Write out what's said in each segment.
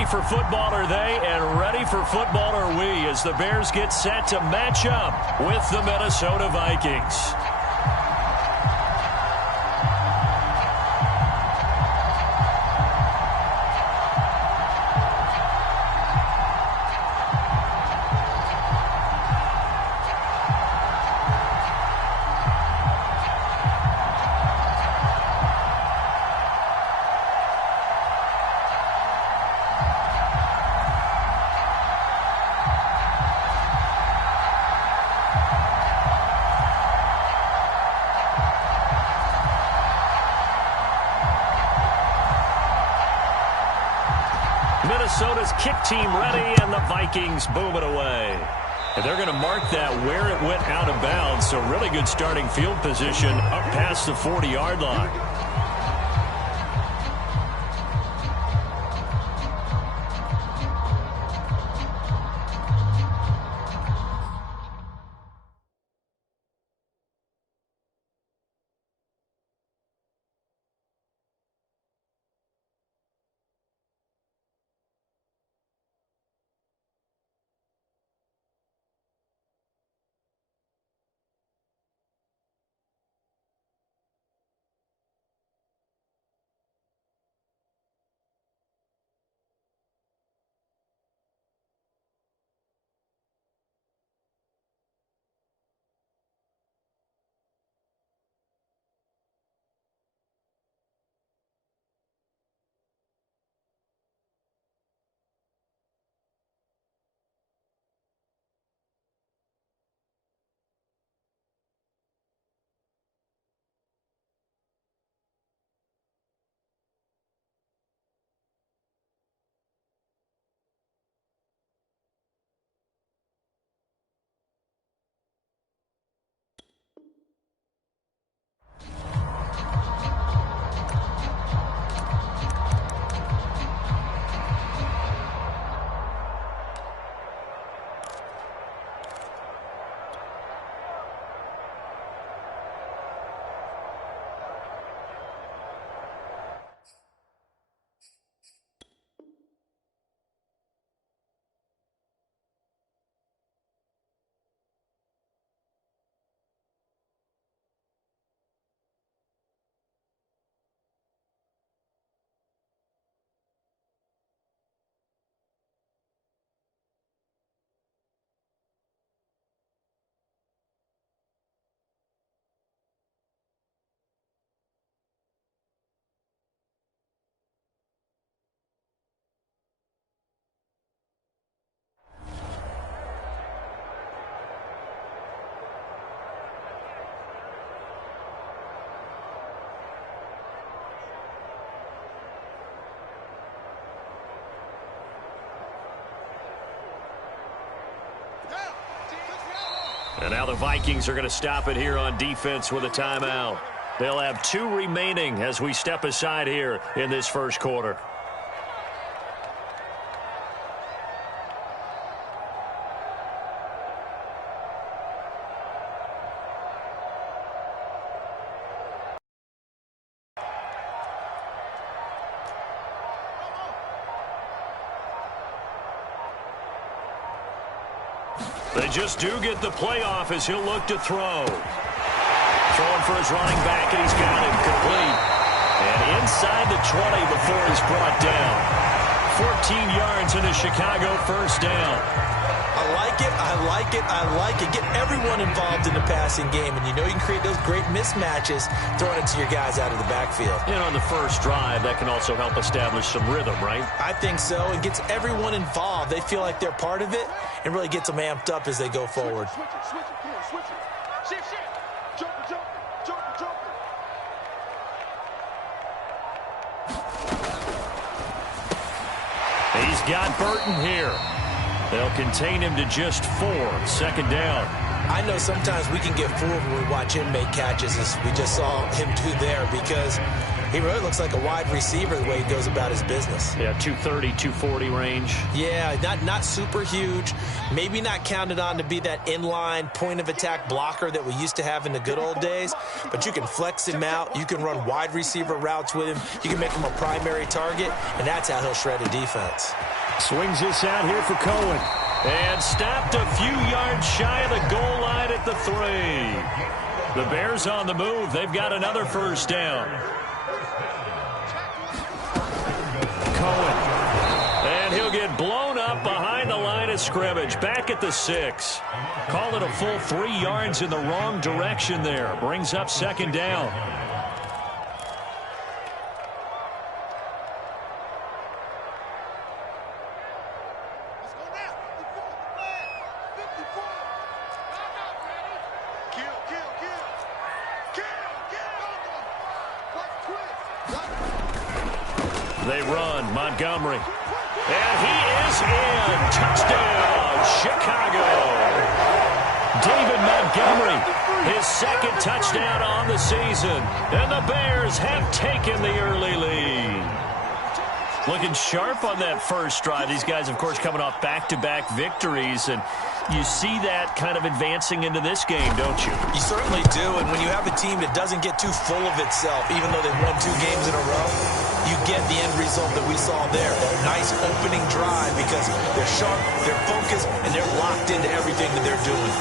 Ready for football are they, and ready for football are we as the Bears get set to match up with the Minnesota Vikings. Minnesota's kick team ready, and the Vikings boom it away. And they're going to mark that where it went out of bounds, so really good starting field position up past the 40-yard line. And now the Vikings are going to stop it here on defense with a timeout. They'll have 2 remaining as we step aside here in this first quarter. They just do get the playoff as he'll look to throw. Throwing for his running back, and he's got him complete. And inside the 20 before he's brought down. 14 yards in a Chicago first down. I like it, I like it, I like it. Get everyone involved in the passing game, and you know you can create those great mismatches throwing it to your guys out of the backfield. And on the first drive, that can also help establish some rhythm, right? I think so. It gets everyone involved. They feel like they're part of it and really gets them amped up as they go forward. He's got Burton here. They'll contain him to just 4. Second down. I know sometimes we can get fooled when we watch him make catches, as we just saw him do there, because He really looks like a wide receiver the way he goes about his business. Yeah, 230, 240 range. Yeah, not super huge. Maybe not counted on to be that inline point-of-attack blocker that we used to have in the good old days. But you can flex him out. You can run wide receiver routes with him. You can make him a primary target, and that's how he'll shred a defense. Swings this out here for Cohen. And stopped a few yards shy of the goal line at the 3. The Bears on the move. They've got another first down. Cohen. And he'll get blown up behind the line of scrimmage. Back at the 6. Call it a full 3 yards in the wrong direction there. Brings up second down. They run. Montgomery. And he is in. Touchdown, Chicago. David Montgomery, his second touchdown on the season. And the Bears have taken the early lead. Looking sharp on that first drive. These guys, of course, coming off back-to-back victories. And you see that kind of advancing into this game, don't you? You certainly do. And when you have a team that doesn't get too full of itself, even though they've won 2 games in a row, you get the end result that we saw there. That nice opening drive because they're sharp, they're focused, and they're locked into everything that they're doing.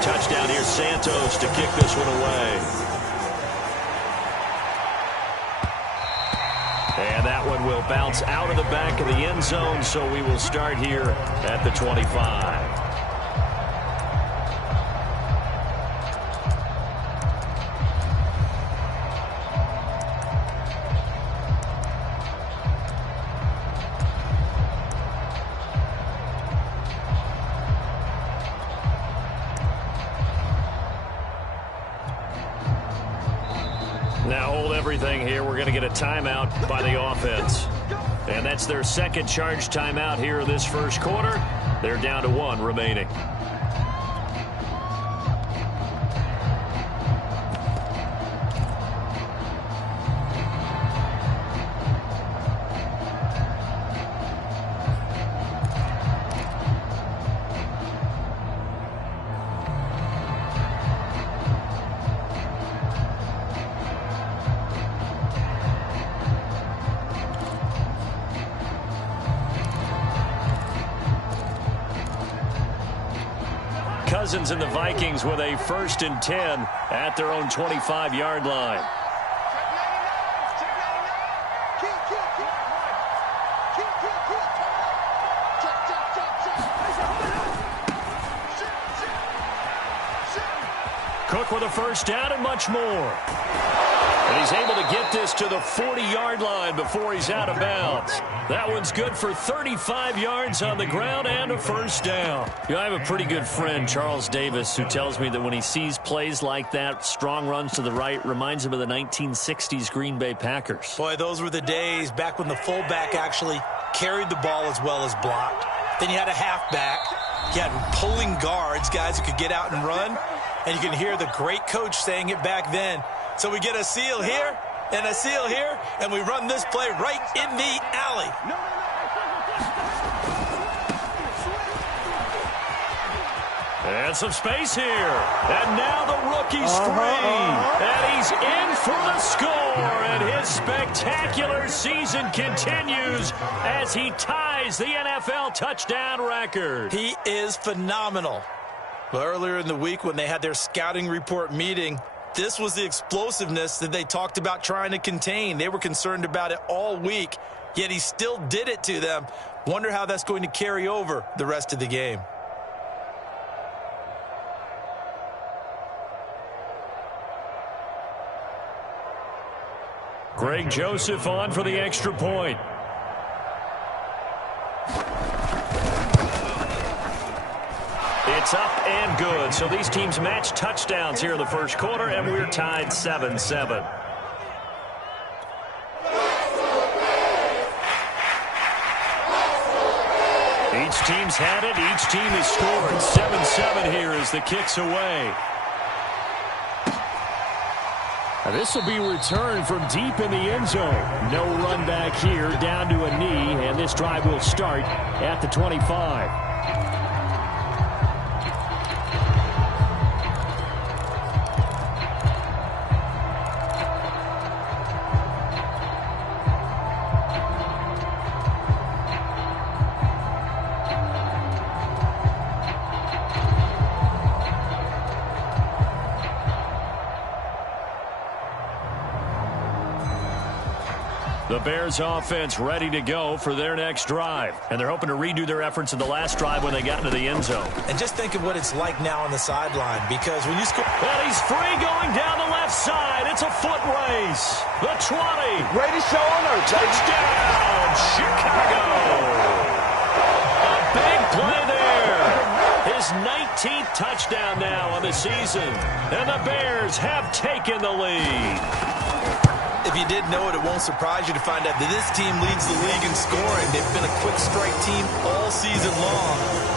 Touchdown here, Santos to kick this one away. And that one will bounce out of the back of the end zone, so we will start here at the 25. Now hold everything here. We're going to get a timeout by the offense. And that's their second charge timeout here this first quarter. They're down to 1 remaining. Cousins and the Vikings with a 1st and 10 at their own 25-yard line. Cook with a first down and much more. And he's able to get this to the 40-yard line before he's out of bounds. That one's good for 35 yards on the ground and a first down. You know, I have a pretty good friend, Charles Davis, who tells me that when he sees plays like that, strong runs to the right, reminds him of the 1960s Green Bay Packers. Boy, those were the days back when the fullback actually carried the ball as well as blocked. Then you had a halfback. You had pulling guards, guys who could get out and run. And you can hear the great coach saying it back then. So we get a seal here and a seal here, and we run this play right in the alley. And some space here. And now the rookie screen. And he's in for the score. And his spectacular season continues as he ties the NFL touchdown record. He is phenomenal. Well, earlier in the week when they had their scouting report meeting, this was the explosiveness that they talked about trying to contain. They were concerned about it all week, yet he still did it to them. Wonder how that's going to carry over the rest of the game. Greg Joseph on for the extra point. It's up and good. So these teams match touchdowns here in the first quarter, and we're tied 7-7. Each team's had it. Each team has scored. 7-7 here as the kick's away. Now this will be returned from deep in the end zone. No run back here, down to a knee, and this drive will start at the 25. The Bears offense ready to go for their next drive. And they're hoping to redo their efforts in the last drive when they got into the end zone. And just think of what it's like now on the sideline, because when you score... And he's free going down the left side. It's a foot race. The 20. Ready, showing or touchdown, Chicago. A big play there. His 19th touchdown now on the season. And the Bears have taken the lead. If you didn't know it, it won't surprise you to find out that this team leads the league in scoring. They've been a quick strike team all season long.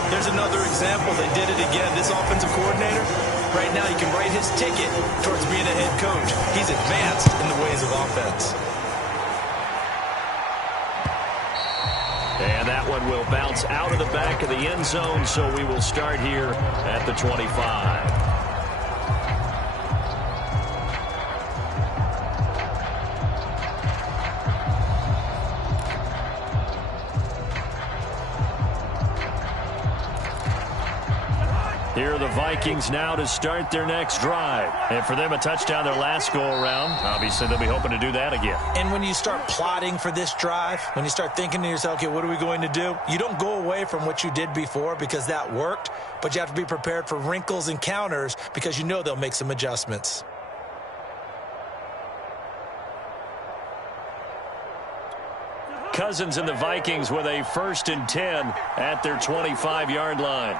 There's another example. They did it again. This offensive coordinator, right now he can write his ticket towards being a head coach. He's advanced in the ways of offense. And that one will bounce out of the back of the end zone, so we will start here at the 25. Here are the Vikings now to start their next drive. And for them, a touchdown their last go-around. Obviously, they'll be hoping to do that again. And when you start plotting for this drive, when you start thinking to yourself, okay, what are we going to do? You don't go away from what you did before because that worked, but you have to be prepared for wrinkles and counters because you know they'll make some adjustments. Cousins and the Vikings with a 1st and 10 at their 25-yard line.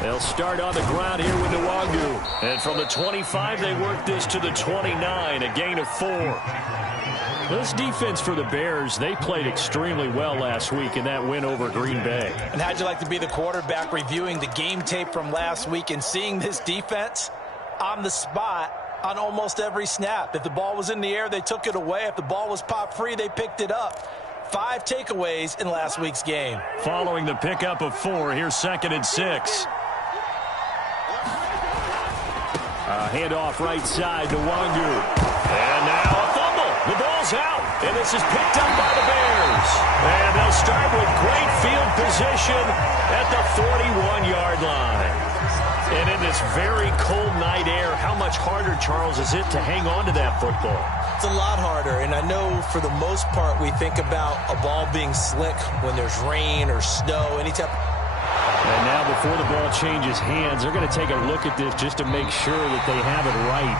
They'll start on the ground here with Nwangu. And from the 25, they work this to the 29, a gain of 4. This defense for the Bears, they played extremely well last week in that win over Green Bay. And how'd you like to be the quarterback reviewing the game tape from last week and seeing this defense on the spot on almost every snap? If the ball was in the air, they took it away. If the ball was popped free, they picked it up. 5 takeaways in last week's game. Following the pickup of 4, here's 2nd and 6. Handoff right side to Nwangu. And now a fumble. The ball's out. And this is picked up by the Bears. And they'll start with great field position at the 41-yard line. And in this very cold night air, how much harder, Charles, is it to hang on to that football? It's a lot harder, and I know for the most part we think about a ball being slick when there's rain or snow, any type. And now before the ball changes hands, they're going to take a look at this just to make sure that they have it right.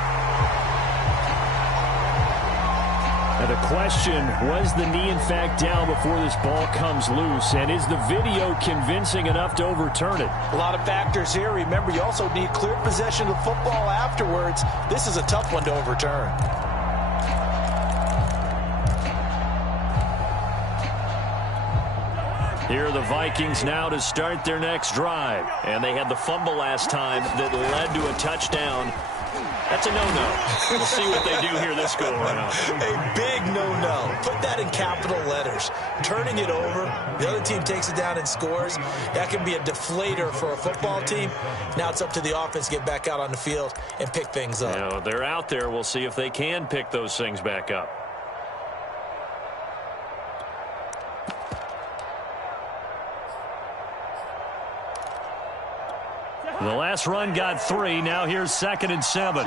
Now the question, was the knee in fact down before this ball comes loose? And is the video convincing enough to overturn it? A lot of factors here. Remember, you also need clear possession of the football afterwards. This is a tough one to overturn. Here are the Vikings now to start their next drive. And they had the fumble last time that led to a touchdown. That's a no-no. We'll see what they do here this go-around. A big no-no. Put that in capital letters. Turning it over, the other team takes it down and scores. That can be a deflator for a football team. Now it's up to the offense to get back out on the field and pick things up. You know, they're out there. We'll see if they can pick those things back up. The last run got 3. Now here's 2nd and 7.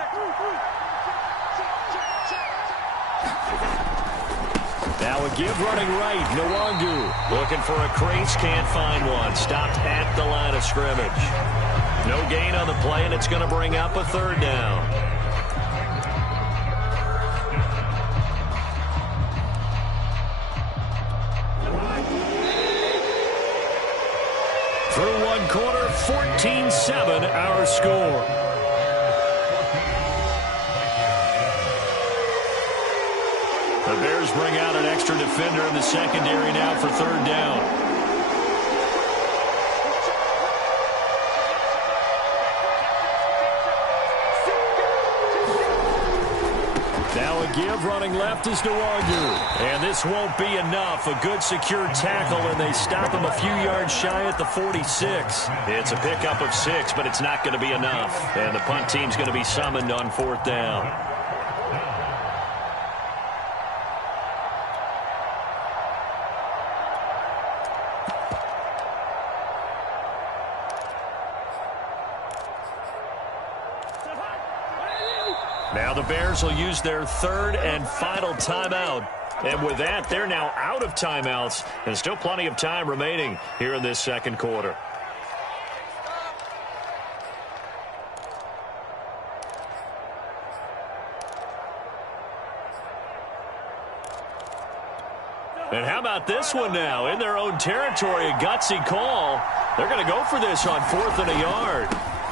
Now a give running right. Nwangu looking for a crease. Can't find one. Stopped at the line of scrimmage. No gain on the play, and it's going to bring up a 3rd down. Through one quarter, 14-7 our score. The Bears bring out an extra defender in the secondary now for 3rd down. give. Running left is Nwangu. And this won't be enough. A good secure tackle, and they stop him a few yards shy at the 46. It's a pickup of 6, but it's not going to be enough. And the punt team's going to be summoned on 4th down. Now the Bears will use their 3rd and final timeout. And with that, they're now out of timeouts. And still plenty of time remaining here in this 2nd quarter. And how about this one now? In their own territory, a gutsy call. They're going to go for this on 4th and a yard.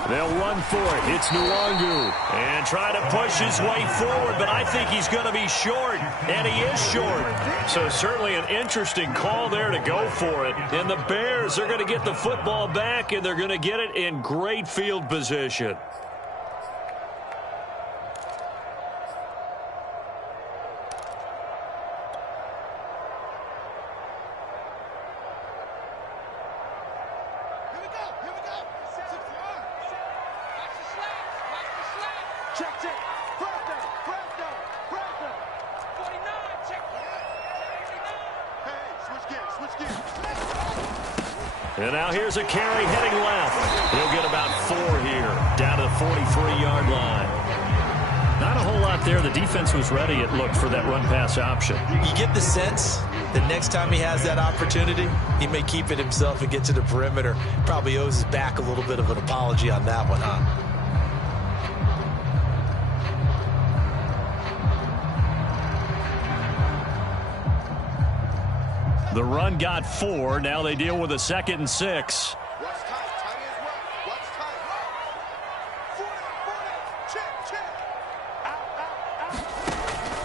They'll run for it. It's Nwangu. And try to push his way forward, but I think he's going to be short. And he is short. So certainly an interesting call there to go for it. And the Bears are going to get the football back, and they're going to get it in great field position. And now here's a carry heading left. He'll get about 4 here, down to the 43-yard line. Not a whole lot there. The defense was ready, it looked, for that run-pass option. You get the sense that next time he has that opportunity, he may keep it himself and get to the perimeter. Probably owes his back a little bit of an apology on that one, huh? The run got 4. Now they deal with a 2nd and 6.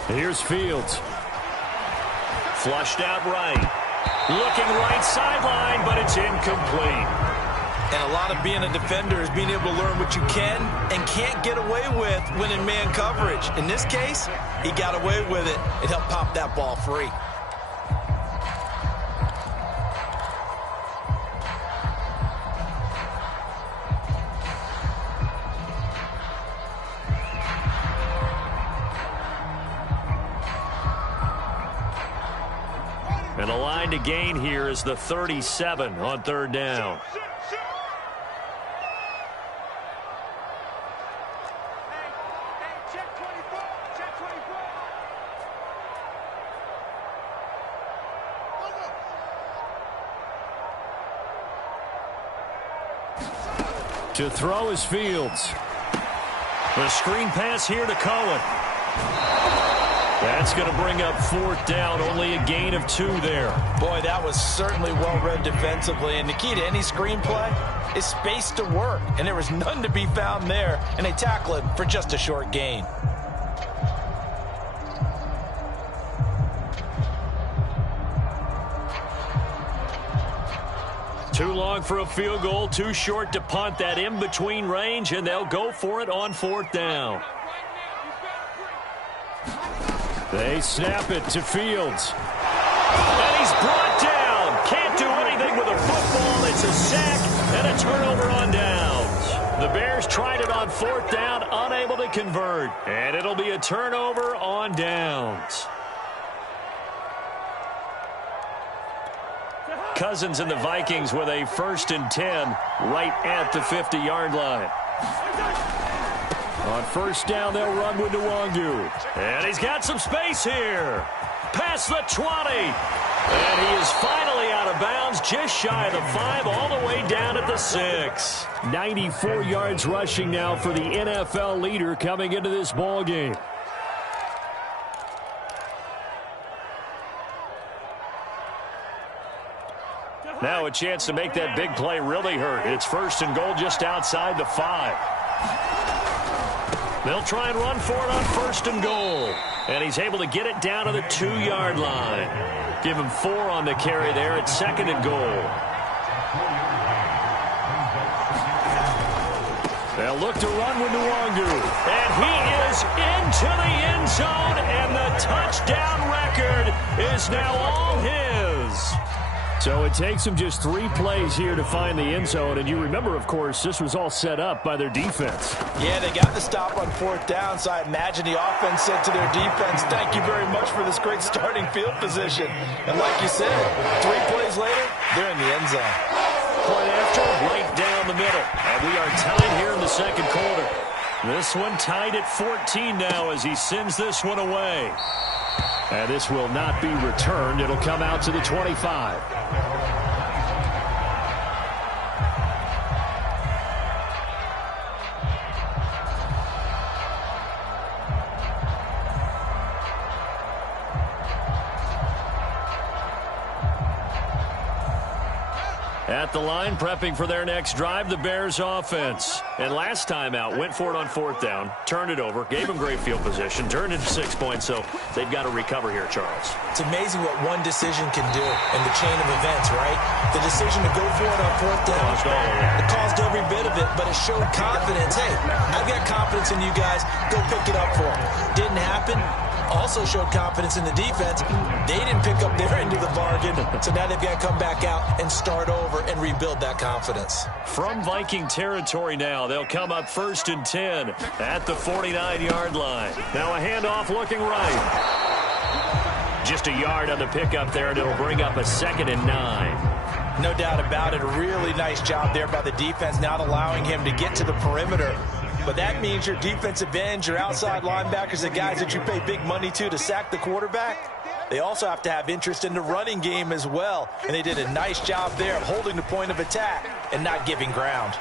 Here's Fields. Flushed out right. Looking right sideline, but it's incomplete. And a lot of being a defender is being able to learn what you can and can't get away with when in man coverage. In this case, he got away with it. It helped pop that ball free. And the line to gain here is the 37 on 3rd down. To throw is Fields. The screen pass here to Cohen. That's going to bring up 4th down, only a gain of 2 there. Boy, that was certainly well-read defensively. And the key to any screenplay is space to work. And there was none to be found there. And they tackle it for just a short gain. Too long for a field goal, too short to punt. That in-between range, and they'll go for it on 4th down. They snap it to Fields. And he's brought down. Can't do anything with a football. It's a sack and a turnover on downs. The Bears tried it on 4th down, unable to convert. And it'll be a turnover on downs. Cousins and the Vikings with a 1st and 10 right at the 50-yard line. On 1st down, they'll run with Nwangu. And he's got some space here. Past the 20. And he is finally out of bounds, just shy of the 5, all the way down at the 6. 94 yards rushing now for the NFL leader coming into this ball game. Now a chance to make that big play really hurt. It's 1st and goal just outside the 5. They'll try and run for it on 1st and goal. And he's able to get it down to the 2-yard line. Give him 4 on the carry there at 2nd and goal. They'll look to run with Nwangu. And he is into the end zone, and the touchdown record is now all his. So it takes them just 3 plays here to find the end zone. And you remember, of course, this was all set up by their defense. Yeah, they got the stop on 4th down, so I imagine the offense said to their defense, thank you very much for this great starting field position. And like you said, 3 plays later, they're in the end zone. Point after, right down the middle. And we are tied here in the second quarter. This one tied at 14 now as he sends this one away. And this will not be returned. It'll come out to the 25. At the line, prepping for their next drive, the Bears offense. And last time out, went for it on 4th down, turned it over, gave them great field position, turned it to 6 points, so they've got to recover here, Charles. It's amazing what one decision can do in the chain of events, right? The decision to go for it on 4th down, it caused every bit of it, but it showed confidence. Hey, I've got confidence in you guys. Go pick it up for them. Didn't happen. Also showed confidence in the defense. They didn't pick up their end of the bargain, so now they've got to come back out and start over and rebuild that confidence. From Viking territory now, they'll come up 1st and 10 at the 49-yard line. Now a handoff looking right. Just a yard on the pickup there, and it'll bring up a 2nd and 9. No doubt about it. A really nice job there by the defense, not allowing him to get to the perimeter. But that means your defensive ends, your outside linebackers, the guys that you pay big money to sack the quarterback, they also have to have interest in the running game as well. And they did a nice job there of holding the point of attack and not giving ground.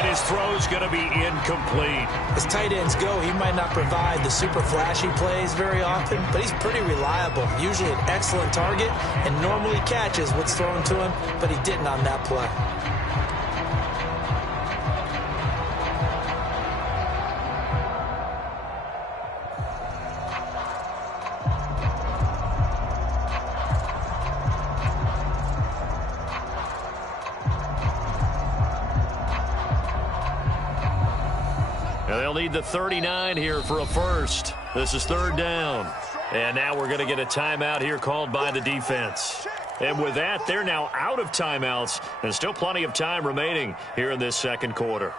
And his throw's going to be incomplete. As tight ends go, he might not provide the super flashy plays very often, but he's pretty reliable. Usually an excellent target and normally catches what's thrown to him, but he didn't on that play. They'll need the 39 here for a first. This is 3rd down. And now we're going to get a timeout here called by the defense. And with that, they're now out of timeouts. And still plenty of time remaining here in this second quarter.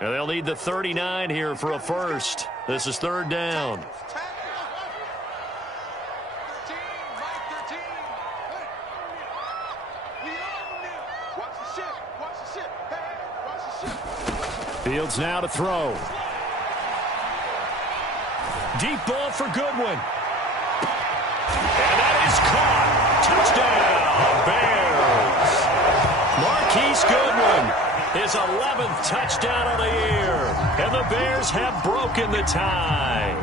And they'll need the 39 here for a first. This is 3rd down. Fields now to throw. Deep ball for Goodwin. And that is caught. Touchdown, Bears. Marquise Goodwin, his 11th touchdown of the year. And the Bears have broken the tie.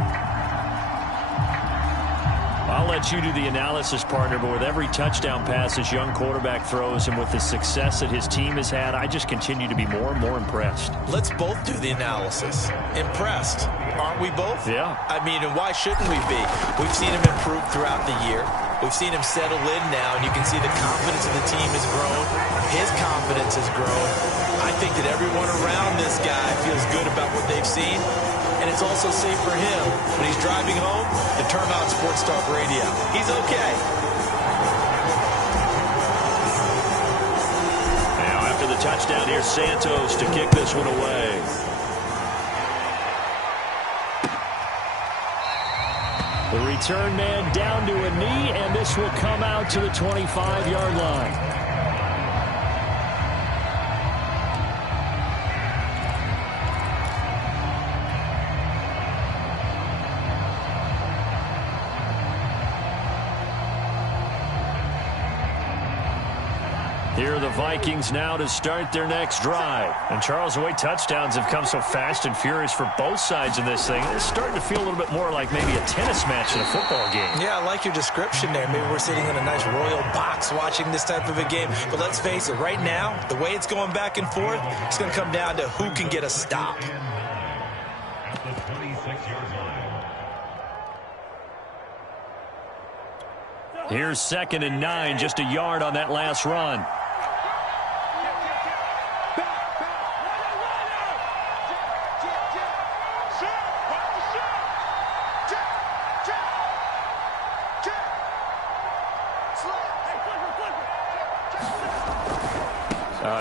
I'll let you do the analysis, partner, but with every touchdown pass this young quarterback throws and with the success that his team has had, I just continue to be more and more impressed. Let's both do the analysis. Impressed. Aren't we both? Yeah. I mean, and why shouldn't we be? We've seen him improve throughout the year. We've seen him settle in now, and you can see the confidence of the team has grown. His confidence has grown. I think that everyone around this guy feels good about what they've seen. And it's also safe for him when he's driving home to turn on Sports Talk Radio. He's okay. Now after the touchdown, here's Santos to kick this one away. The return man down to a knee, and this will come out to the 25-yard line. Here are the Vikings now to start their next drive. And Charles, the way touchdowns have come so fast and furious for both sides in this thing, it's starting to feel a little bit more like maybe a tennis match in a football game. Yeah, I like your description there. Maybe we're sitting in a nice royal box watching this type of a game. But let's face it, right now, the way it's going back and forth, it's going to come down to who can get a stop. Here's 2nd and 9, just a yard on that last run.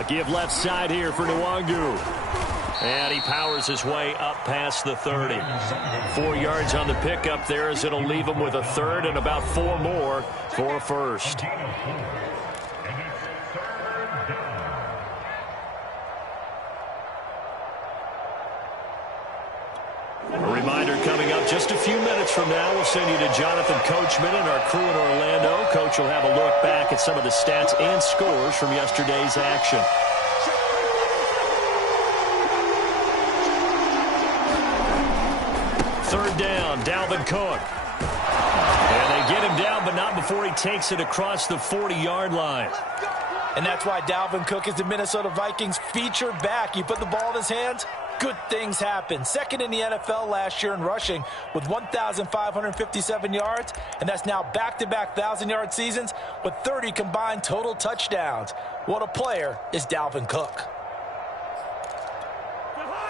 Give left side here for Nwangu. And he powers his way up past the 30. 4 yards on the pickup there as it'll leave him with a third and about 4 more for a first. A reminder coming up just a few minutes from now. We'll send you to Jonathan Coachman and our crew in Orlando. Coach will have a look back at some of the stats and scores from yesterday's action. Third down, Dalvin Cook. And they get him down, but not before he takes it across the 40-yard line. And that's why Dalvin Cook is the Minnesota Vikings feature back. You put the ball in his hands, good things happen. Second in the NFL last year in rushing with 1,557 yards, and that's now back-to-back 1,000-yard seasons with 30 combined total touchdowns. What a player is Dalvin Cook.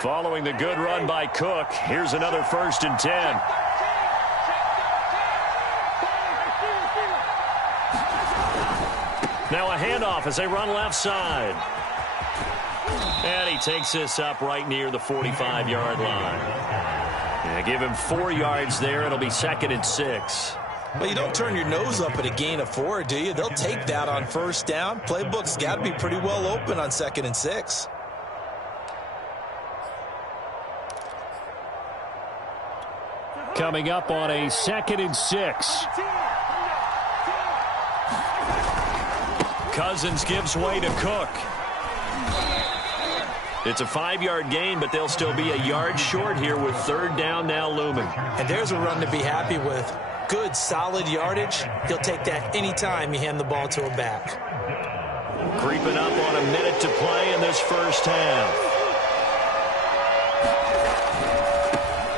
Following the good run by Cook, here's another 1st and 10. Now a handoff as they run left side. And he takes this up right near the 45-yard line. Yeah, give him 4 yards there. It'll be 2nd and 6. Well, you don't turn your nose up at a gain of 4, do you? They'll take that on 1st down. Playbook's got to be pretty well open on 2nd and 6. Coming up on a 2nd and 6. Cousins gives way to Cook. It's a 5-yard gain, but they'll still be a yard short here with 3rd down now looming. And there's a run to be happy with. Good, solid yardage. He'll take that anytime you hand the ball to a back. Creeping up on a minute to play in this first half.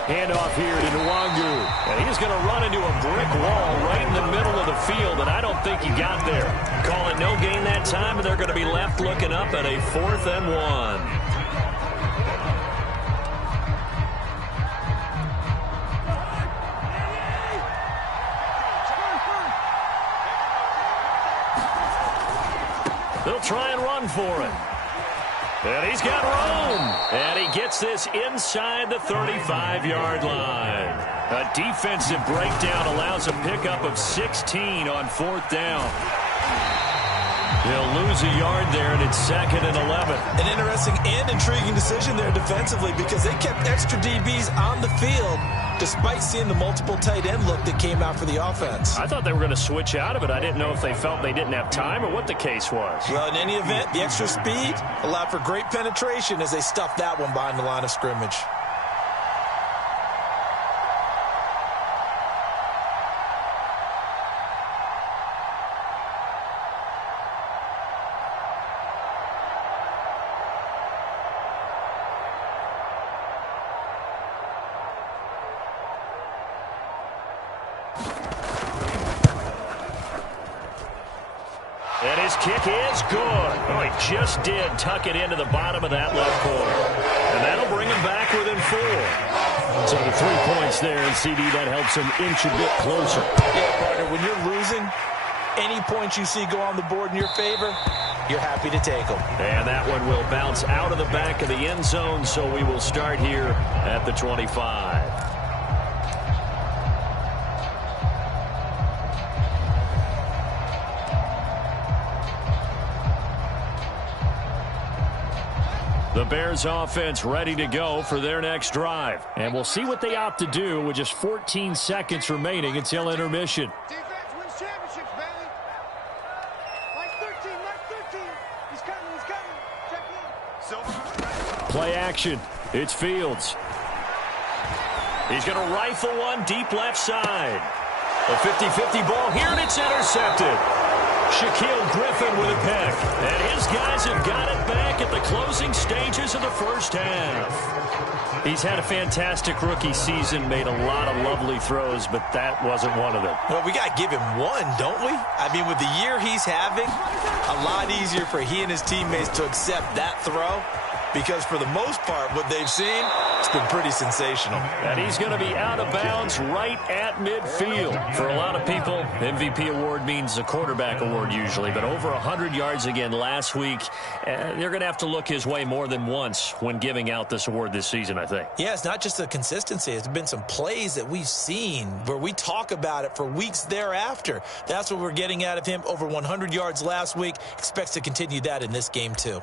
Handoff here to Nwangu. And he's going to run into a brick wall right in the middle of the field, and I don't think he got there. Call it no gain that time, and they're going to be left looking up at a 4th and 1. They'll try and run for it. And he's got room. And he gets this inside the 35-yard line. A defensive breakdown allows a pickup of 16 on 4th down. He'll lose a yard there, and it's 2nd and 11. An interesting and intriguing decision there defensively because they kept extra DBs on the field despite seeing the multiple tight end look that came out for the offense. I thought they were going to switch out of it. I didn't know if they felt they didn't have time or what the case was. Well, in any event, the extra speed allowed for great penetration as they stuffed that one behind the line of scrimmage. And his kick is good. Oh, he just did tuck it into the bottom of that left corner. And that'll bring him back within 4. So the 3 points there, and CD, that helps him inch a bit closer. Yeah, partner, when you're losing, any points you see go on the board in your favor, you're happy to take them. And that one will bounce out of the back of the end zone, so we will start here at the 25. The Bears offense ready to go for their next drive. And we'll see what they opt to do with just 14 seconds remaining until intermission. Defense wins championships, baby. Like 13, like 13. He's coming. Check in. Play action. It's Fields. He's going to rifle one deep left side. A 50-50 ball here, and it's intercepted. Shaquille Griffin with a pick. And his guys have got it back at the closing stages of the first half. He's had a fantastic rookie season, made a lot of lovely throws, but that wasn't one of them. Well, we got to give him one, don't we? I mean, with the year he's having, a lot easier for he and his teammates to accept that throw because for the most part, what they've seen, It's been pretty sensational. And he's going to be out of bounds right at midfield. For a lot of people, MVP award means a quarterback award usually, but over 100 yards again last week. They're going to have to look his way more than once when giving out this award this season, I think. Yeah, it's not just the consistency. It's been some plays that we've seen where we talk about it for weeks thereafter. That's what we're getting out of him. Over 100 yards last week. Expects to continue that in this game, too.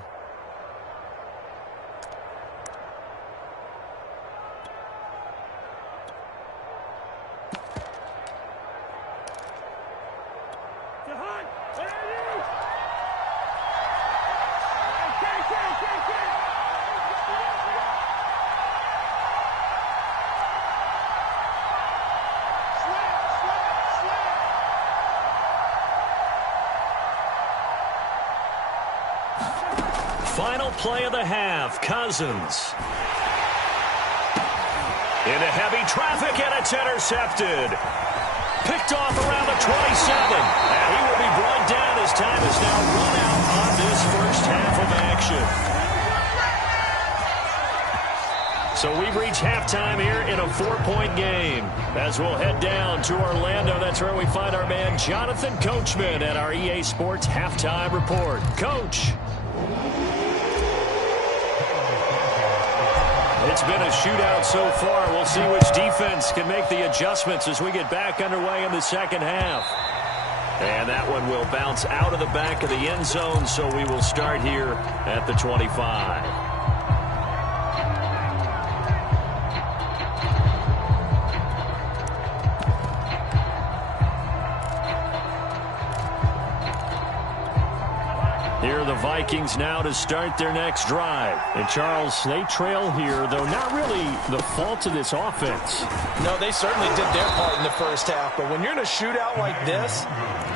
Final play of the half, Cousins. Into heavy traffic, and it's intercepted. Picked off around the 27. And he will be brought down as time is now run out on this first half of action. So we reach halftime here in a 4-point game. As we'll head down to Orlando, that's where we find our man Jonathan Coachman at our EA Sports Halftime Report. Coach. It's been a shootout so far. We'll see which defense can make the adjustments as we get back underway in the second half. And that one will bounce out of the back of the end zone, so we will start here at the 25. Here are the Vikings now to start their next drive. And, Charles, they trail here, though not really the fault of this offense. No, they certainly did their part in the first half. But when you're in a shootout like this,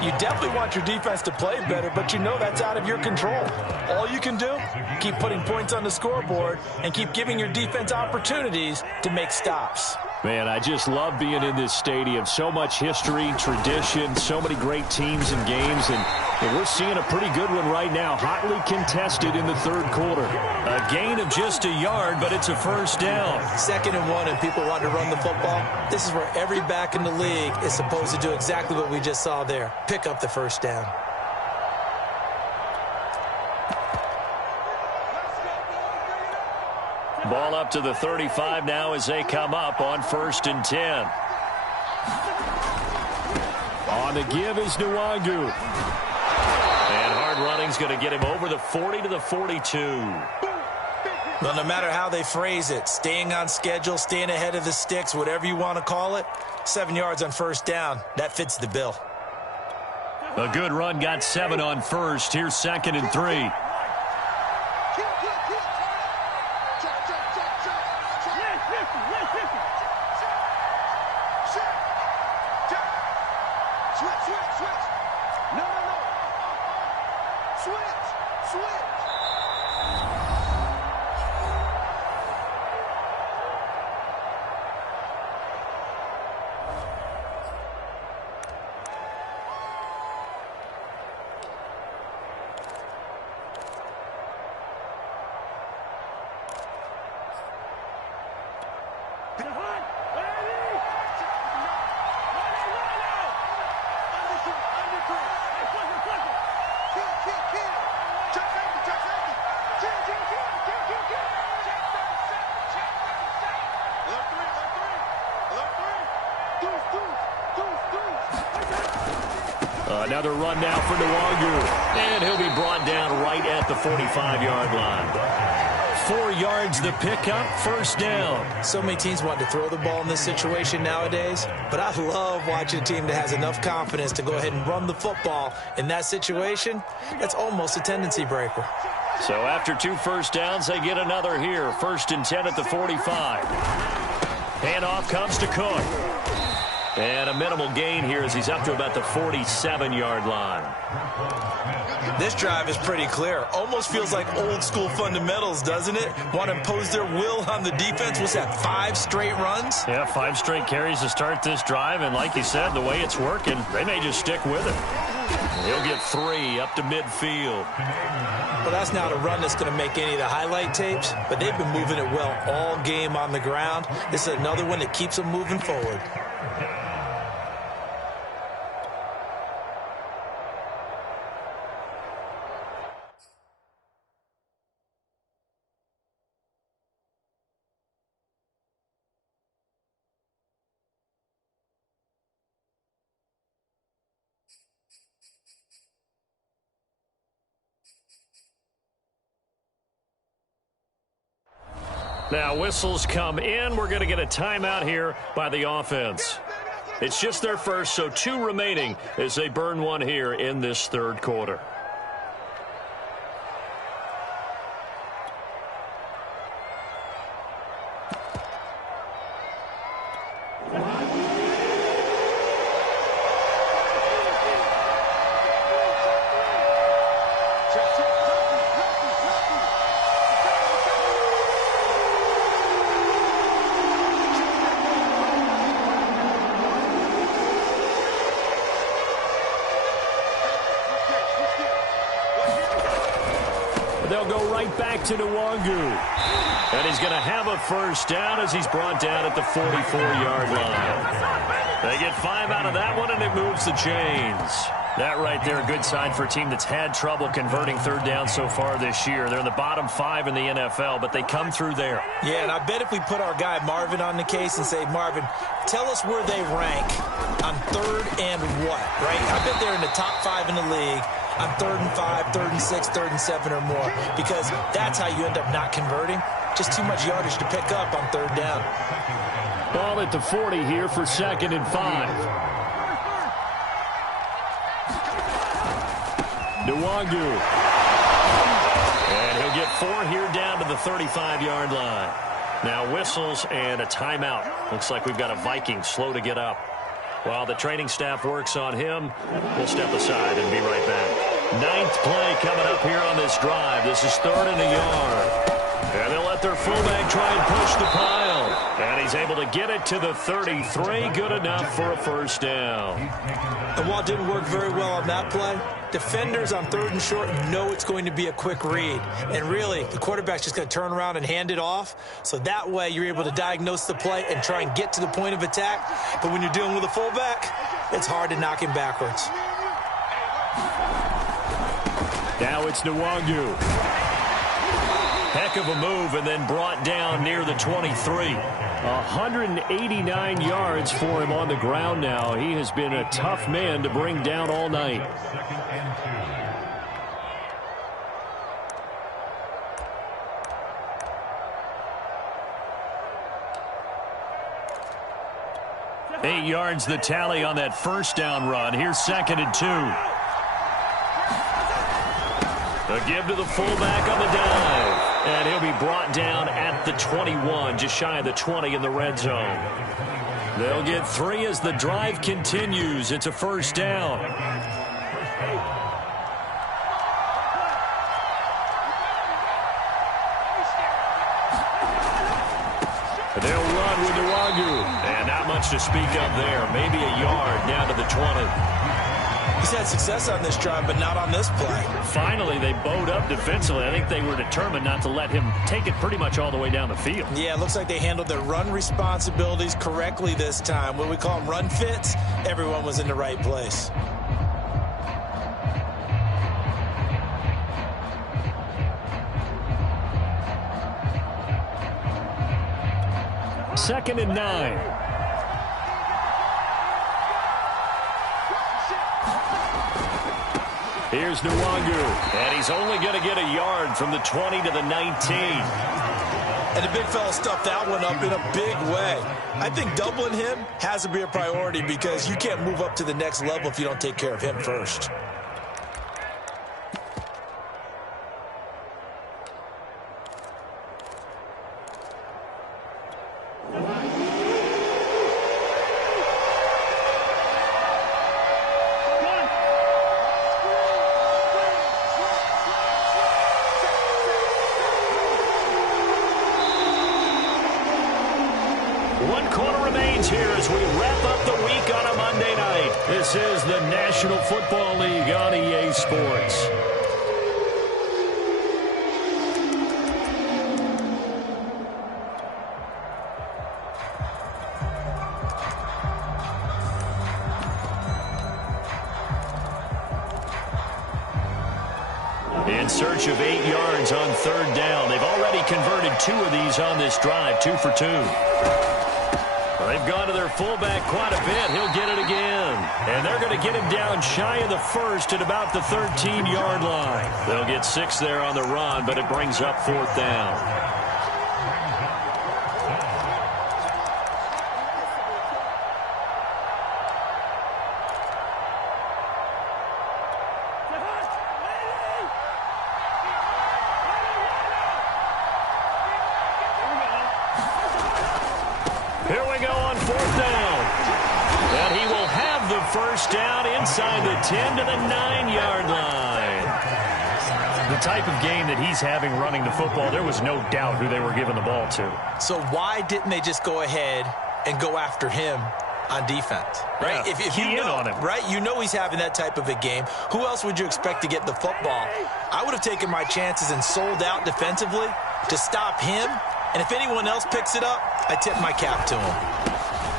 you definitely want your defense to play better, but you know that's out of your control. All you can do, keep putting points on the scoreboard and keep giving your defense opportunities to make stops. Man, I just love being in this stadium. So much history, tradition, so many great teams and games, and we're seeing a pretty good one right now, hotly contested in the third quarter. A gain of just a yard, but it's a first down. 2nd and 1, and people want to run the football. This is where every back in the league is supposed to do exactly what we just saw there. Pick up the first down. Ball up to the 35 now as they come up on 1st and 10. On the give is Nwangu. And hard running's going to get him over the 40 to the 42. Well, no matter how they phrase it, staying on schedule, staying ahead of the sticks, whatever you want to call it, 7 yards on first down, that fits the bill. A good run got 7 on first. Here's 2nd and 3. Another run now for Nwangu. And he'll be brought down right at the 45-yard line. 4 yards the pickup, first down. So many teams want to throw the ball in this situation nowadays, but I love watching a team that has enough confidence to go ahead and run the football. In that situation, that's almost a tendency breaker. So after 2 first downs, they get another here. 1st and 10 at the 45. Handoff comes to Cook. And a minimal gain here as he's up to about the 47-yard line. This drive is pretty clear. Almost feels like old school fundamentals, doesn't it? Want to impose their will on the defense. What's that, 5 straight runs? Yeah, 5 straight carries to start this drive. And like you said, the way it's working, they may just stick with it. He'll get 3 up to midfield. Well, that's not a run that's going to make any of the highlight tapes, but they've been moving it well all game on the ground. This is another one that keeps them moving forward. Now whistles come in. We're going to get a timeout here by the offense. It's just their first, so 2 remaining as they burn one here in this third quarter. They'll go right back to Nwangu. And he's going to have a first down as he's brought down at the 44-yard line. They get 5 out of that one, and it moves the chains. That right there, a good sign for a team that's had trouble converting third down so far this year. They're in the bottom 5 in the NFL, but they come through there. Yeah, and I bet if we put our guy Marvin on the case and say, Marvin, tell us where they rank on third and what, right? I bet they're in the top 5 in the league on 3rd and 5, 3rd and 6, 3rd and 7 or more, because that's how you end up not converting. Just too much yardage to pick up on third down. Ball at the 40 here for 2nd and 5. Nwangu. And he'll get 4 here down to the 35-yard line. Now whistles and a timeout. Looks like we've got a Viking slow to get up. While the training staff works on him, we'll step aside and be right back. 9th play coming up here on this drive. This is 3rd and a yard. And they'll let their fullback try and push the pile. And he's able to get it to the 33. Good enough for a first down. And while it didn't work very well on that play, defenders on 3rd and short know it's going to be a quick read. And really, the quarterback's just going to turn around and hand it off. So that way, you're able to diagnose the play and try and get to the point of attack. But when you're dealing with a fullback, it's hard to knock him backwards. Now it's Nwangu. Heck of a move, and then brought down near the 23. 189 yards for him on the ground now. He has been a tough man to bring down all night. Eight yards the tally on that first down run. Here's 2nd and 2. A give to the fullback on the dive. And he'll be brought down at the 21, just shy of the 20 in the red zone. They'll get 3 as the drive continues. It's a first down. They'll run with Nwangu. And not much to speak of there. Maybe a yard down to the 20. He's had success on this drive, but not on this play. Finally, they bowed up defensively. I think they were determined not to let him take it pretty much all the way down the field. Yeah, it looks like they handled their run responsibilities correctly this time. What we call them run fits, everyone was in the right place. Second and 9. Here's Nwangu, and he's only going to get a yard from the 20 to the 19. And the big fella stuffed that one up in a big way. I think doubling him has to be a priority because you can't move up to the next level if you don't take care of him first. This is the National Football League on EA Sports. In search of 8 yards on third down. They've already converted 2 of these on this drive, 2 for 2. They've gone to their fullback quite a bit. He'll get it again. And they're going to get him down shy of the first at about the 13-yard line. They'll get 6 there on the run, but it brings up 4th down. Here we go on 4th down. And he will have the first down inside the 10 to the 9-yard line. The type of game that he's having running the football, there was no doubt who they were giving the ball to. So why didn't they just go ahead and go after him on defense? Right? Yeah, if you know, on him. right? You know he's having that type of a game. Who else would you expect to get the football? I would have taken my chances and sold out defensively to stop him. And if anyone else picks it up, I tip my cap to him.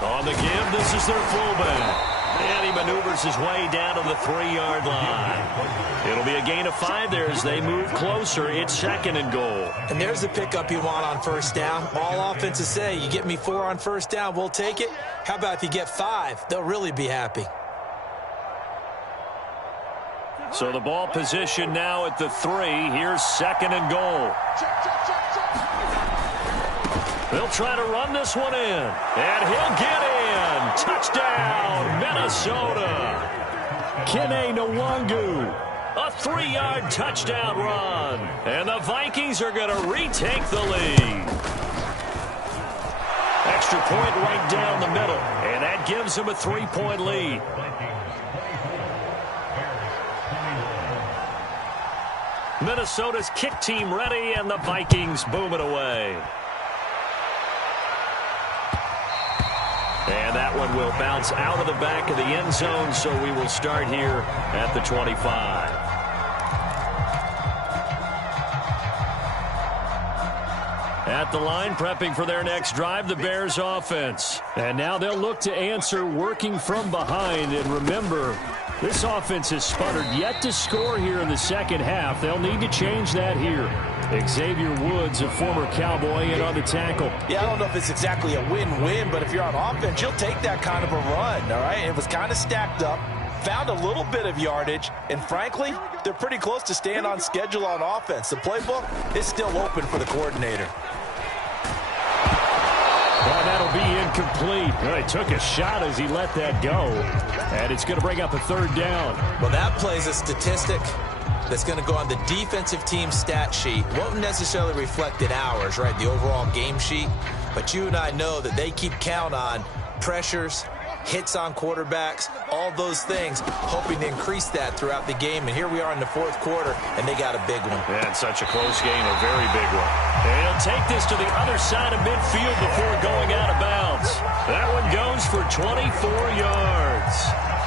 On the give, this is their fullback. And he maneuvers his way down to the 3-yard line. It'll be a gain of 5 there as they move closer. It's 2nd and goal. And there's the pickup you want on first down. All offenses say, you get me 4 on first down, we'll take it. How about if you get 5? They'll really be happy. So the ball position now at the 3. Here's 2nd and goal. They'll try to run this one in. And he'll get in. Touchdown, Minnesota. Kene Nwangu. A 3-yard touchdown run. And the Vikings are going to retake the lead. Extra point right down the middle. And that gives them a 3-point lead. Minnesota's kick team ready, and the Vikings boom it away. And that one will bounce out of the back of the end zone, so we will start here at the 25. At the line, prepping for their next drive, the Bears offense. And now they'll look to answer working from behind. And remember, this offense has sputtered yet to score here in the second half. They'll need to change that here. Xavier Woods, a former Cowboy, in on the tackle. Yeah, I don't know if it's exactly a win-win, but if you're on offense, you'll take that kind of a run, all right? It was kind of stacked up, found a little bit of yardage, and frankly, they're pretty close to staying on schedule on offense. The playbook is still open for the coordinator. Well, that'll be incomplete. Well, he took a shot as he let that go, and it's going to bring up a 3rd down. Well, that plays a statistic that's going to go on the defensive team stat sheet. Won't necessarily reflect in ours, right, the overall game sheet, but you and I know that they keep count on pressures, hits on quarterbacks, all those things, hoping to increase that throughout the game. And here we are in the 4th quarter, and they got a big one. And such a close game, a very big one. And he'll take this to the other side of midfield before going out of bounds. That one goes for 24 yards.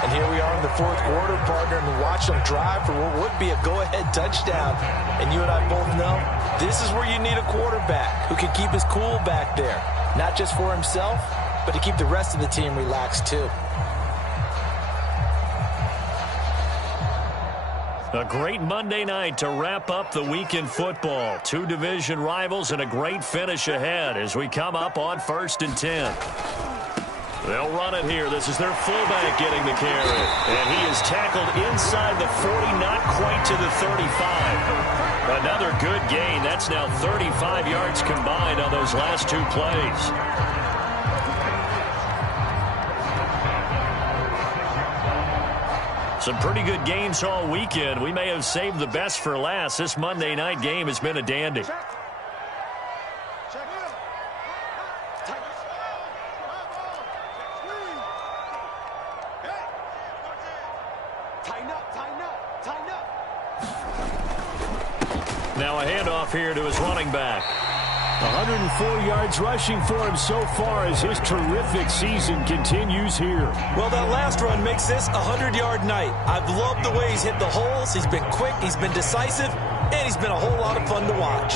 And here we are in the 4th quarter, partner, and watch them drive for what would be a go-ahead touchdown. And you and I both know this is where you need a quarterback who can keep his cool back there, not just for himself, but to keep the rest of the team relaxed too. A great Monday night to wrap up the week in football. 2 division rivals and a great finish ahead as we come up on 1st and 10. They'll run it here. This is their fullback getting the carry. And he is tackled inside the 40, not quite to the 35. Another good gain. That's now 35 yards combined on those last 2 plays. Some pretty good games all weekend. We may have saved the best for last. This Monday night game has been a dandy. Now a handoff here to his running back. 104 yards rushing for him so far as his terrific season continues here. Well, that last run makes this a 100-yard night. I've loved the way he's hit the holes. He's been quick, he's been decisive, and he's been a whole lot of fun to watch.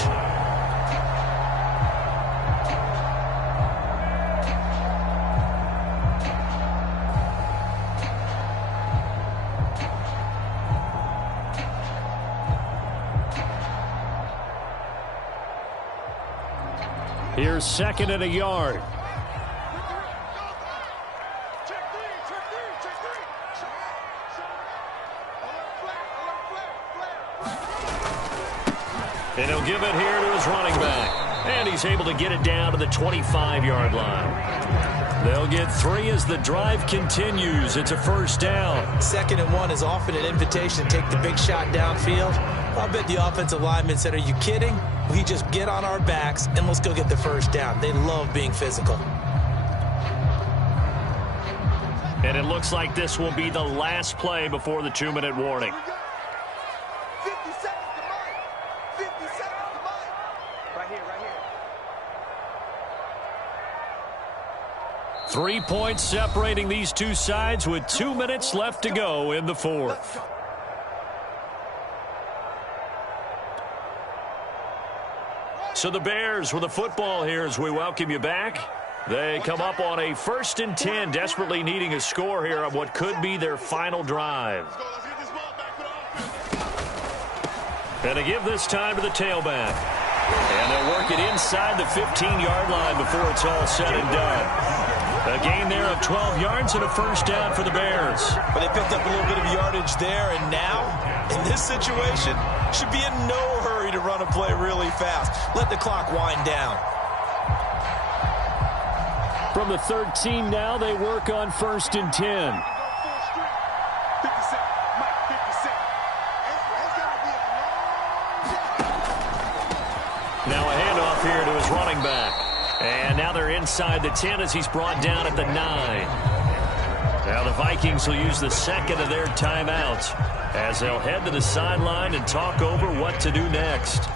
Here's second and a yard. And he'll give it here to his running back. And he's able to get it down to the 25-yard line. They'll get 3 as the drive continues. It's a first down. 2nd and 1 is often an invitation to take the big shot downfield. I bet the offensive lineman said, are you kidding? We just get on our backs and let's go get the first down. They love being physical. And it looks like this will be the last play before the 2-minute warning. 50 seconds to mine. 50 seconds to mine. Right here, right here. 3 points separating these two sides with 2 minutes left to go in the fourth. So the Bears with the football here as we welcome you back. They come up on a 1st and 10, desperately needing a score here on what could be their final drive. And they give this time to the tailback. And they'll work it inside the 15-yard line before it's all said and done. A gain there of 12 yards and a first down for the Bears. But they picked up a little bit of yardage there, and now, in this situation, should be in no hurry to run a play really fast. Let the clock wind down. From the 13 now, they work on 1st and 10. Now a handoff here to his running back. And now they're inside the 10 as he's brought down at the 9. Now the Vikings will use the 2nd of their timeouts as they'll head to the sideline and talk over what to do next.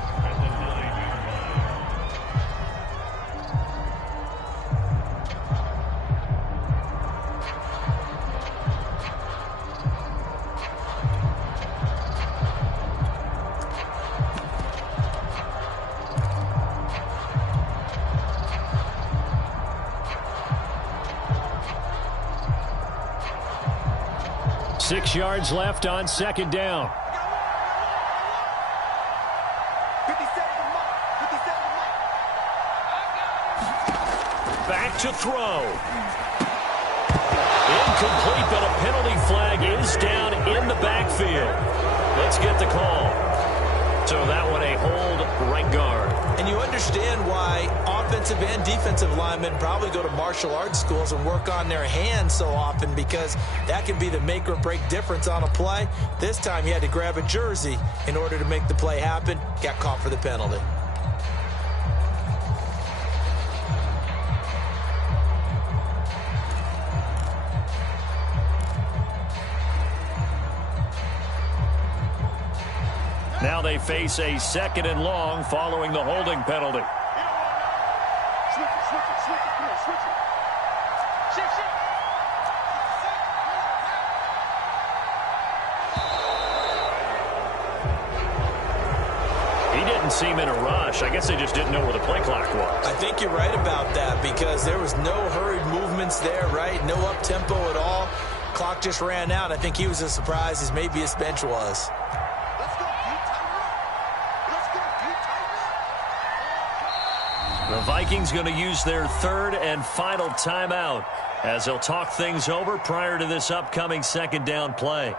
Six yards left on 2nd down. 57 to mine. 57 to mine. Back to throw. Incomplete, but a penalty flag is down in the backfield. Let's get the call. So that one a hold right guard. And you understand why offensive and defensive linemen probably go to martial arts schools and work on their hands so often, because that can be the make or break difference on a play. This time he had to grab a jersey in order to make the play happen. Got caught for the penalty. Now they face a 2nd and long following the holding penalty. Switch it, switch it, switch it. Come on, switch it. Shift, shift. He didn't seem in a rush. I guess they just didn't know where the play clock was. I think you're right about that, because there was no hurried movements there, right? No up-tempo at all. Clock just ran out. I think he was as surprised as maybe his bench was. The Vikings going to use their 3rd and final timeout as they'll talk things over prior to this upcoming 2nd down play.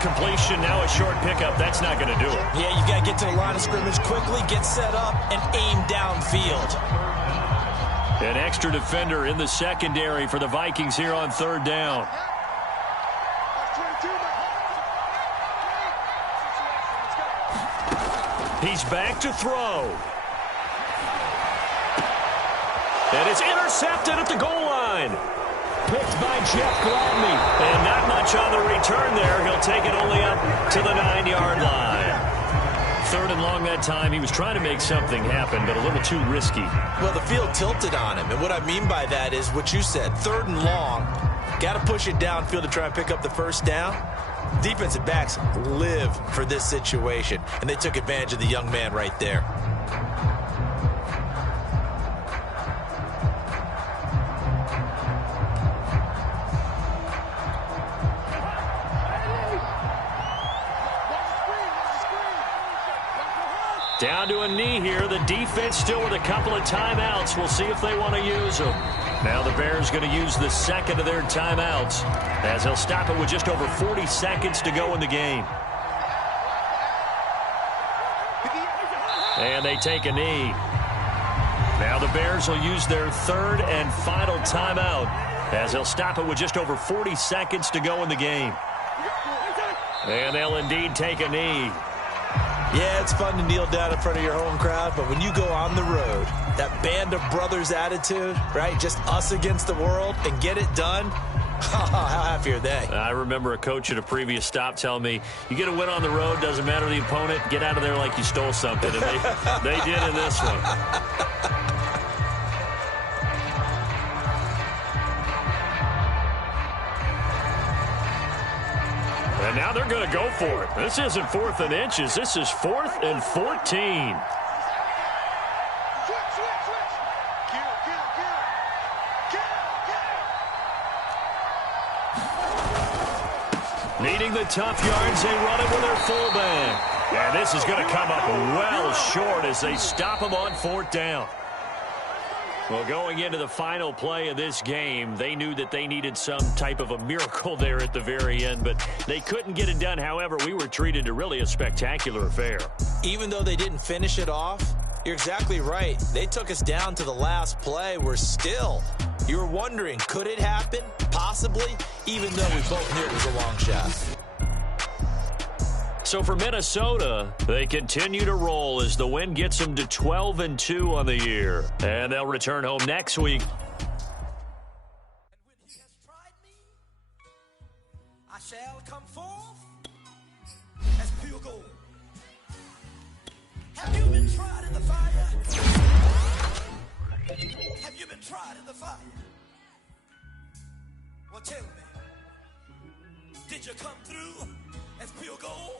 Completion, now a short pickup. That's not going to do it. Yeah, you got to get to the line of scrimmage quickly, get set up, and aim downfield. An extra defender in the secondary for the Vikings here on third down. He's back to throw. And it's intercepted at the goal line. Picked by Jeff Gladney. And not much on the return there. He'll take it only up to the 9-yard line. Third and long that time. He was trying to make something happen, but a little too risky. Well, the field tilted on him. And what I mean by that is what you said. Third and long. Got to push it downfield to try and pick up the first down. Defensive backs live for this situation. And they took advantage of the young man right there. Down to a knee here. The defense still with a couple of timeouts. We'll see if they want to use them. Now the Bears going to use the second of their timeouts as they'll stop it with just over 40 seconds to go in the game. And they take a knee. Now the Bears will use their third and final timeout as they'll stop it with just over 40 seconds to go in the game. And they'll indeed take a knee. Yeah, it's fun to kneel down in front of your home crowd, but when you go on the road, that band of brothers attitude, right, just us against the world, and get it done, how happy are they? I remember a coach at a previous stop telling me, you get a win on the road, doesn't matter the opponent, get out of there like you stole something, and they did in this one. And now they're going to go for it. This isn't 4th and inches. This is 4th and 14. Needing the tough yards, they run it with their fullback. And this is going to come up well short as they stop him on 4th down. Well, going into the final play of this game, they knew that they needed some type of a miracle there at the very end, but they couldn't get it done. However, we were treated to really a spectacular affair. Even though they didn't finish it off, you're exactly right. They took us down to the last play. We're still, you were wondering, could it happen? Possibly, even though we both knew it was a long shot. So for Minnesota, they continue to roll as the win gets them to 12-2 on the year. And they'll return home next week. When he has tried me, I shall come forth as pure gold. Have you been tried in the fire? Have you been tried in the fire? Well, tell me, did you come through as pure gold?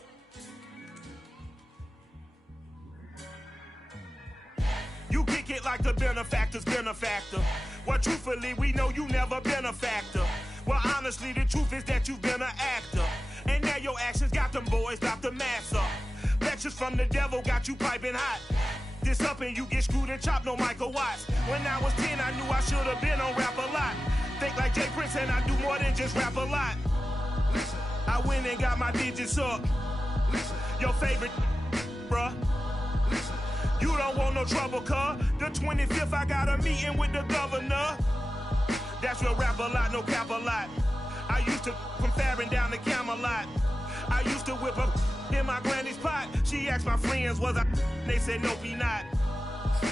You kick it like the benefactor's benefactor. Well, truthfully, we know you never been a factor. Well, honestly, the truth is that you've been an actor. And now your actions got them boys about to mass up. Lectures from the devil got you piping hot. This up and you get screwed and chopped, no Michael Watts. When I was 10, I knew I should have been on Rap a Lot. Think like Jay Prince and I do more than just rap a lot. I went and got my digits up. Your favorite, bruh. You don't want no trouble, cuz. The 25th, I got a meeting with the governor. That's real rap a lot, no cap a lot. I used to from Farron down to Camelot. I used to whip up in my granny's pot. She asked my friends, was I? They said, nope, he not.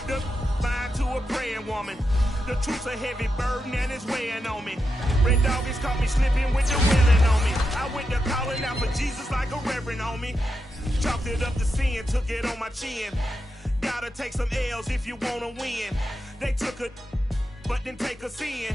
The line to a praying woman. The truth's a heavy burden and it's weighing on me. Red doggies caught me slipping with the willing on me. I went to calling out for Jesus like a reverend on me. Chalked it up to sin, took it on my chin. Gotta take some L's if you wanna win. They took a, but didn't take us in.